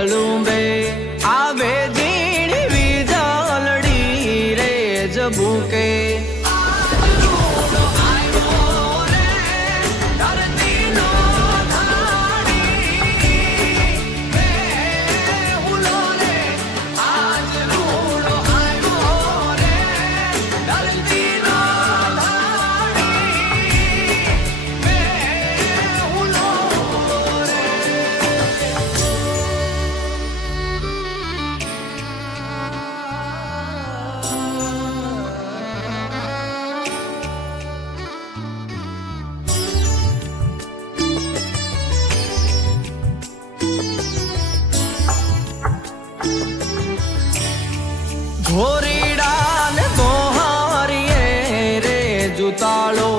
જલુંબે આવે ઝીણવી જલડી રે જબુકે ઘોરીડા ને ગોહારીએ રે જુતાળો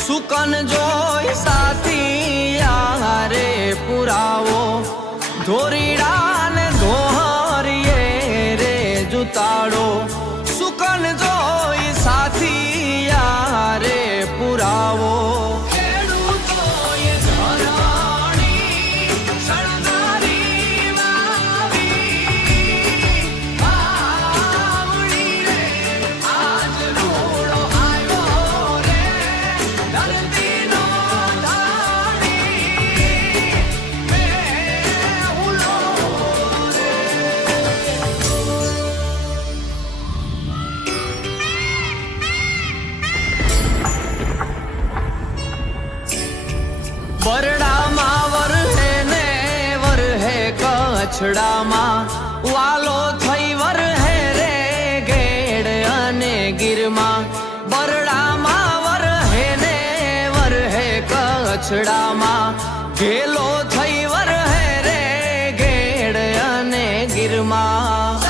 સુકન જોઈ સાથિયા રે પુરાવો ધોરીડા ને ગોહારીએ રે જુતાળો સુકન જોઈ સાથિયા રે પુરાવો બરડામાં વરહે ને વરહે કચ્છડામાં વાલો થઈ વરહે રે ગેડ અને ગીરમાં બરડામાં વરહે ને વરહે કચ્છડામાં ઘેલો થઈ વરહે રે ગેડ અને ગીરમાં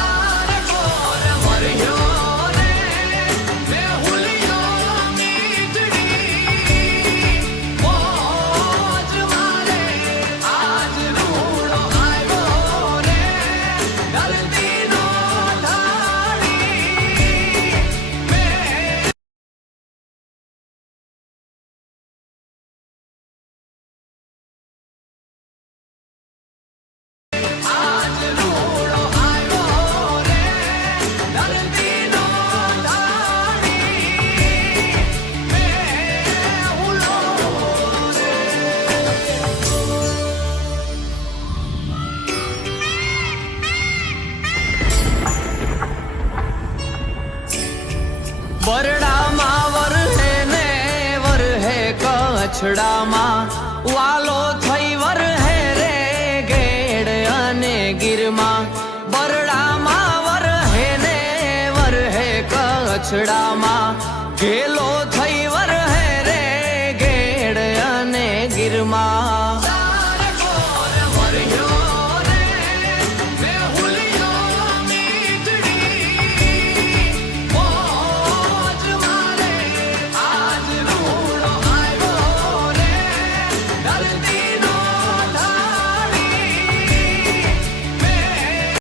બરડામાં વરહે ને વરહે કચ્છડામાં વાલો થઈ વરહે રે ગેડ અને ગીરમાં બરડામાં વરહે ને વરહે કચ્છડામાં ઘેલો થઈ